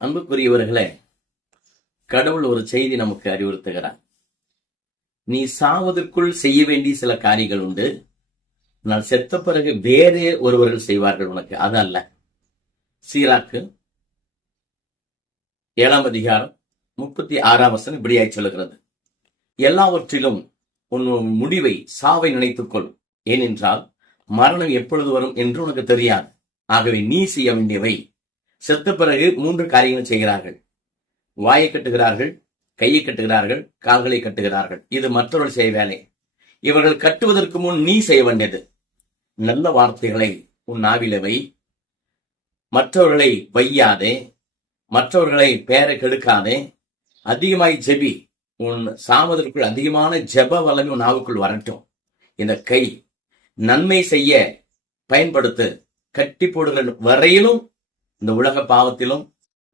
அன்புக்குரியவர்களே, கடவுள் ஒரு செய்தி நமக்கு அறிவுறுத்துகிறார். நீ சாவதற்குள் செய்ய வேண்டிய சில காரியங்கள் உண்டு. நான் செத்த பிறகு வேறே ஒருவர்கள் செய்வார்கள் உனக்கு. அது அல்ல. சீராக்கு 7 அதிகாரம் 36 இப்படியாய் சொல்லுகிறது. எல்லாவற்றிலும் உன் முடிவை சாவை நினைத்துக்கொள். ஏனென்றால் மரணம் எப்பொழுது வரும் என்று உனக்கு தெரியாது. ஆகவே நீ செய்ய வேண்டியவை, செத்த பிறகு 3 காரியங்கள் செய்கிறார்கள். வாயை கட்டுகிறார்கள், கையை கட்டுகிறார்கள், கால்களை கட்டுகிறார்கள். இது மற்றவர்கள் செய்ய வேலை. இவர்கள் கட்டுவதற்கு முன் நீ செய்ய வேண்டியது, நல்ல வார்த்தைகளை உன் நாவில வை. மற்றவர்களை வையாதே, மற்றவர்களை பெயரை கெடுக்காதே. அதிகமாய் ஜெபி. உன் சாவதற்குள் அதிகமான ஜெப வல்லமை உன் நாவுக்குள் வரட்டும். இந்த கை நன்மை செய்ய பயன்படுத்து. கட்டி போடுகிற வரையிலும் இந்த உலக பாவத்திலும்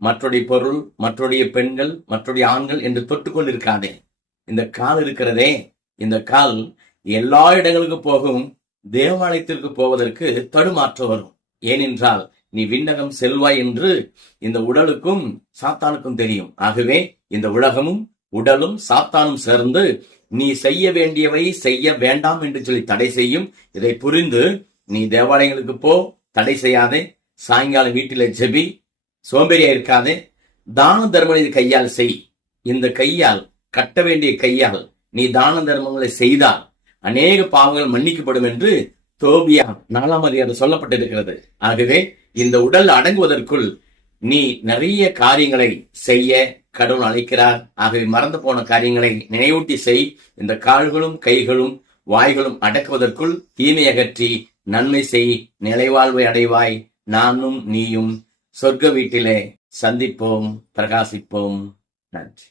மற்றொடைய பொருள், மற்றொடைய பெண்கள், மற்றொடைய ஆண்கள் என்று தொட்டுக்கொண்டு இருக்காதே. இந்த கால் இருக்கிறதே, இந்த கால் எல்லா இடங்களுக்கும் போகும். தேவாலயத்திற்கு போவதற்கு தடுமாற்ற வரும். ஏனென்றால் நீ விண்ணகம் செல்வாய் என்று இந்த உடலுக்கும் சாத்தானுக்கும் தெரியும். ஆகவே இந்த உலகமும் உடலும் சாத்தானும் சேர்ந்து நீ செய்ய வேண்டியவை செய்ய வேண்டாம் என்று சொல்லி தடை செய்யும். இதை புரிந்து நீ தேவாலயங்களுக்கு போ, தடை செய்யாதே. சாயங்காலம் வீட்டில ஜெபி, சோம்பேறியா இருக்காதே. தான தர்மங்களை கையால் செய். இந்த கையால், கட்ட வேண்டிய கையால் நீ தான தர்மங்களை செய்தால் அநேக பாவங்கள் மன்னிக்கப்படும் என்று தோபியா 4 அதிகாரம் சொல்லப்பட்டிருக்கிறது. ஆகவே இந்த உடல் அடங்குவதற்குள் நீ நிறைய காரியங்களை செய்ய கடவுள் அழைக்கிறார். ஆகவே மறந்து போன காரியங்களை நினைவூட்டி செய். இந்த கால்களும் கைகளும் வாய்களும் அடக்குவதற்குள் தீமை அகற்றி நன்மை செய். நிலைவாழ்வை அடைவாய். நானும் நீயும் சொர்க்க வீட்டிலே சந்திப்போம், பிரகாசிப்போம். நன்றி.